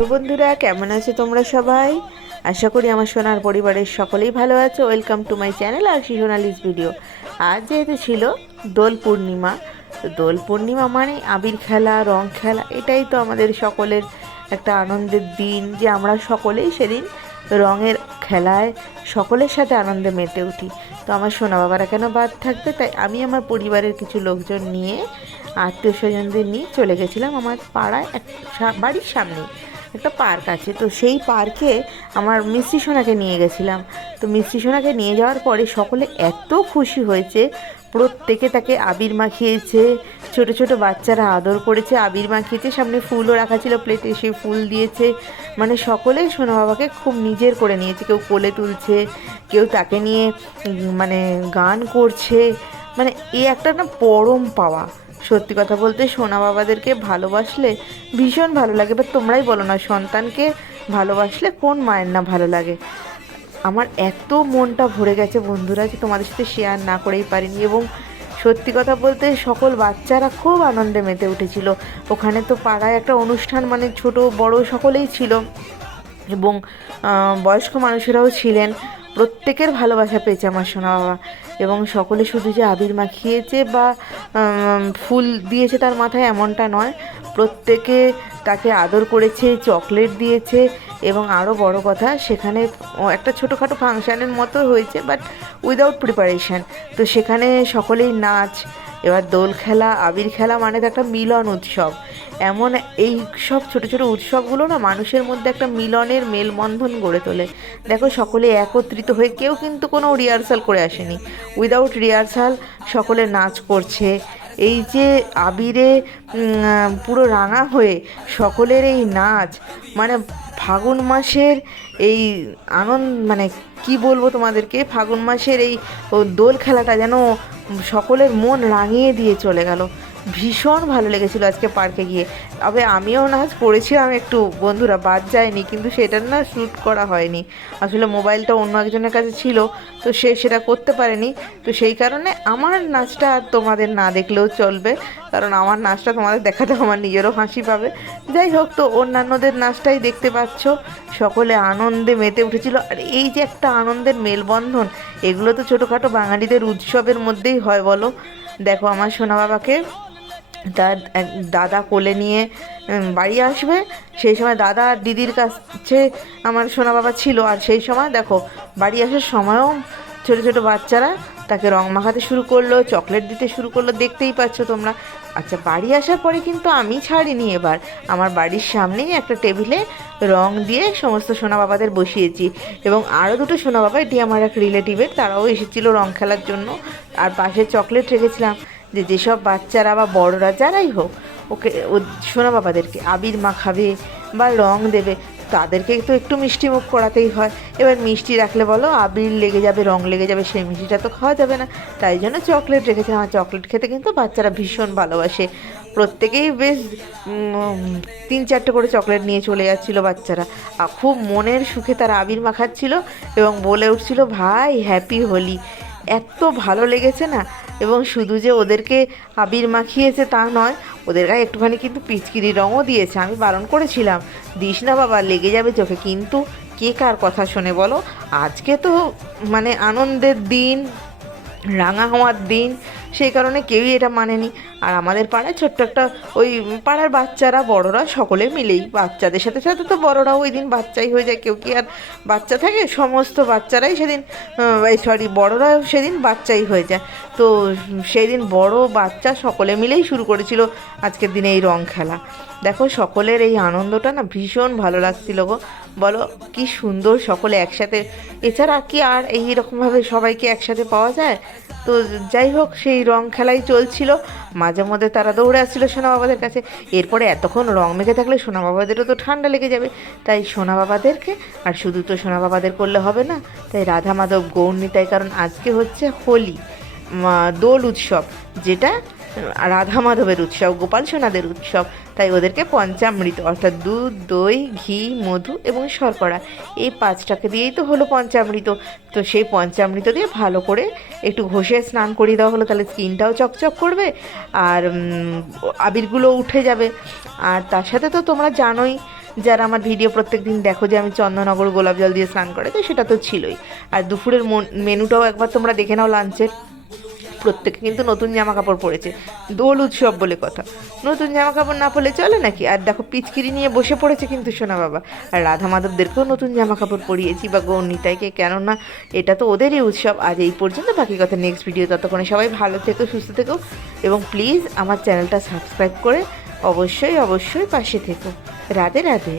তো বন্ধুরা, কেমন আছো তোমরা সবাই? আশা করি আমার সোনার পরিবারের সকলেই ভালো আছো। ওয়েলকাম টু মাই চ্যানেল আর সোনালিস ভিডিও আজ যেহেতু ছিল দোল পূর্ণিমা, তো দোল পূর্ণিমা মানে আবির খেলা, রং খেলা, এটাই তো আমাদের সকলের একটা আনন্দের দিন, যে আমরা সকলেই সেদিন রঙের খেলায় সকলের সাথে আনন্দে মেতে উঠি। তো আমার সোনা বাবারা কেন বাদ থাকবে? তাই আমি আমার পরিবারের কিছু লোকজন নিয়ে, আত্মীয় স্বজনদের নিয়ে চলে গেছিলাম আমার পাড়ায়, এক বাড়ির সামনে একটা পার্ক আছে, তো সেই পার্কে আমার মিষ্টি সোনাকে নিয়ে গেছিলাম। তো মিষ্টি সোনাকে নিয়ে যাওয়ার পরে সকলে এত খুশি হয়েছে, প্রত্যেকে তাকে আবির মাখিয়েছে, ছোট ছোট বাচ্চারা আদর করেছে, আবির মাখিয়েছে, সামনে ফুলও রাখা ছিল, প্লেটে সেই ফুল দিয়েছে। মানে সকলেই সোনা বাবাকে খুব নিজের করে নিয়েছে, কেউ কোলে তুলছে, কেউ তাকে নিয়ে মানে গান করছে। মানে এই একটা না পরম পাওয়া। সত্যি কথা বলতে সোনা বাবাদেরকে ভালোবাসলে ভীষণ ভালো লাগে এবার তোমরাই বলো না সন্তানকে ভালোবাসলে কোন মায়ের না ভালো লাগে? আমার এত মনটা ভরে গেছে বন্ধুরা যে তোমাদের সাথে শেয়ার না করেই পারিনি এবং সত্যি কথা বলতে সকল বাচ্চারা খুব আনন্দে মেতে উঠেছিল। ওখানে তো পাড়ায় একটা অনুষ্ঠান মানে ছোট, বড় সকলেই ছিল এবং বয়স্ক মানুষেরাও ছিলেন। প্রত্যেকের ভালোবাসা পেয়েছে আমার সোনা বাবা। এবং সকলে শুধু যে আবির মাখিয়েছে বা ফুল দিয়েছে তার মাথায় এমনটা নয়। প্রত্যেকে তাকে আদর করেছে, চকলেট দিয়েছে এবং আরও বড় কথা, সেখানে একটা ছোটোখাটো ফাংশানের মতো হয়েছে বাট উইদাউট প্রিপারেশান তো সেখানে সকলেই নাচ এবার দোল খেলা, আবির খেলা মানে তো একটা মিলন উৎসব। এমন এই সব ছোট ছোট উৎসবগুলো না মানুষের মধ্যে একটা মিলনের মেলবন্ধন গড়ে তোলে। দেখো সকলে একত্রিত হয়ে কেউ কিন্তু কোনো রিহার্সাল করে আসেনি। উইদাউট রিহার্সাল সকলে নাচ করছে। এই যে আবিরে পুরো রাঙা হয়ে সকলের এই নাচ মানে ফাগুন মাসের এই আনন্দ মানে কি বলব তোমাদেরকে? ফাগুন মাসের এই দোল খেলাটা যেন সকলের মন রাঙিয়ে দিয়ে চলে গেল। ভীষণ ভালো লেগেছিল আজকে পার্কে গিয়ে। তবে আমিও নাচ করেছিলাম একটু বন্ধুরা, বাদ যায়নি, কিন্তু সেটার না শ্যুট করা হয়নি। আসলে মোবাইলটা অন্য একজনের কাছে ছিল, তো সে সেটা করতে পারেনি। তো সেই কারণে আমার নাচটা আর তোমাদের না দেখলেও চলবে, কারণ আমার নাচটা তোমাদের দেখাতে আমার নিজেরও হাসি পাবে। যাই হোক, তো অন্যান্যদের নাচটাই দেখতে পাচ্ছ। সকলে আনন্দে মেতে উঠেছিল। আর এই যে একটা আনন্দের মেলবন্ধন, এগুলো তো ছোটোখাটো বাঙালিদের উৎসবের মধ্যেই হয় বলো। দেখো আমার সোনা বাবাকে তার দাদা কোলে নিয়ে বাড়ি আসবে। সেই সময় দাদা আর দিদির কাছে আমার সোনা বাবা ছিল। আর সেই সময় দেখো, বাড়ি আসার সময়ও ছোটো ছোটো বাচ্চারা তাকে রং মাখাতে শুরু করল, চকলেট দিতে শুরু করল। দেখতেই পাচ্ছ তোমরা। আচ্ছা বাড়ি আসার পরে কিন্তু আমি ছাড়িনি এবার। আমার বাড়ির সামনেই একটা টেবিলে রং দিয়ে সমস্ত সোনা বাবাদের বসিয়েছি। এবং আরও দুটো সোনা বাবা, এটি আমার এক রিলেটিভের তারাও এসেছিল রং খেলার জন্য। আর পাশে চকলেট রেখেছিলাম। যে যেসব বাচ্চারা বা বড়রা, যারাই হোক, ওকে, ও সোনা বাবাদেরকে আবির মাখাবে বা রং দেবে, তাদেরকে তো একটু মিষ্টি মুখ করাতেই হয়। এবার মিষ্টি রাখলে বলো, আবির লেগে যাবে, রং লেগে যাবে, সেই মিষ্টিটা তো খাওয়া যাবে না। তাই জন্য চকলেট রেখেছে। আমার চকলেট খেতে কিন্তু বাচ্চারা ভীষণ ভালোবাসে। প্রত্যেকেই বেশ তিন চারটে করে চকলেট নিয়ে চলে যাচ্ছিল বাচ্চারা। আর খুব মনের সুখে তারা আবির মাখাচ্ছিল এবং বলে উঠছিল, ভাই হ্যাপি হোলি। এত ভালো লেগেছে না? এবং শুধু যে ওদেরকে আবির মাখিয়েছে তা নয়, ওদের গায়ে একটুখানি কিন্তু পিচকিরি রঙও দিয়েছে, আমি বারণ করেছিলাম। দিস না বাবা, লেগে যাবে চোখে, কিন্তু কে কার কথা শোনে বলো? আজকে তো মানে আনন্দের দিন, রাঙা হওয়ার দিন সেই কারণে কেউই এটা মানেনি। আর আমাদের পাড়ায় ছোট্ট একটা ওই পাড়ার বাচ্চারা, বড়রা সকলে মিলেই বাচ্চাদের সাথে। সাথে তো বড়রাও ওই দিন বাচ্চাই হয়ে যায়, কেউ কি আর বাচ্চা থাকে? সমস্ত বাচ্চারাই সেদিন সরি বড়রাও সেদিন বাচ্চাই হয়ে যায়। তো সেই দিন বড় বাচ্চা সকলে মিলেই শুরু করেছিল আজকের দিনে এই রং খেলা। দেখো সকলের এই আনন্দটা না ভীষণ ভালো লাগছিল গো। বলো, কি সুন্দর সকলে একসাথে। এছাড়া কি আর এই রকমভাবে সবাইকে একসাথে পাওয়া যায়? তো যাই হোক, সেই রং খেলাই চলছিল। মাঝে মধ্যে তারা দৌড়ে আসছিল সোনা বাবাদের কাছে। এরপরে এতক্ষণ রং মেখে থাকলে সোনা বাবাদেরও তো ঠান্ডা লেগে যাবে। তাই সোনা বাবাদেরকে আর শুধু তো সোনা বাবাদের করলে হবে না, তাই রাধা মাধব গৌর নিতাই, কারণ আজকে হচ্ছে হোলি। দোল উৎসব, যেটা রাধা মাধবের উৎসব, গোপাল সোনাদের উৎসব, তাই ওদেরকে পঞ্চামৃত, অর্থাৎ দুধ, দই, ঘি, মধু এবং শর্করা, এই পাঁচটাকে দিয়েই তো হলো পঞ্চামৃত। তো সেই পঞ্চামৃত দিয়ে ভালো করে একটু ঘষে স্নান করিয়ে দেওয়া হলো, তাহলে স্কিনটাও চকচক করবে আর আবিরগুলো উঠে যাবে। আর তার সাথে তো তোমরা জানোই, যারা আমার ভিডিও প্রত্যেক দিন দেখো যে আমি চন্দননগর গোলাপ জল দিয়ে স্নান করে, তো সেটা তো ছিলই। আর দুপুরের মন- মেনুটাও একবার তোমরা দেখে নাও লাঞ্চের। প্রত্যেকে কিন্তু নতুন জামা কাপড় পরেছে। দোল উৎসব বলে কথা। নতুন জামা কাপড় না পরলে চলে নাকি? আর দেখো, পিচকিরি নিয়ে বসে পড়েছে কিন্তু সোনা বাবা। আর রাধা মাধবদেরকেও নতুন জামা কাপড় পরিয়েছি বা গৌরনীতাইকে কেননা এটা তো ওদেরই উৎসব। আজ এই পর্যন্ত বাকি কথা নেক্সট ভিডিও ততক্ষণে সবাই ভালো থেকো, সুস্থ থেকো এবং প্লিজ আমার চ্যানেলটা সাবস্ক্রাইব করে অবশ্যই অবশ্যই পাশে থেকো। রাধে রাধে।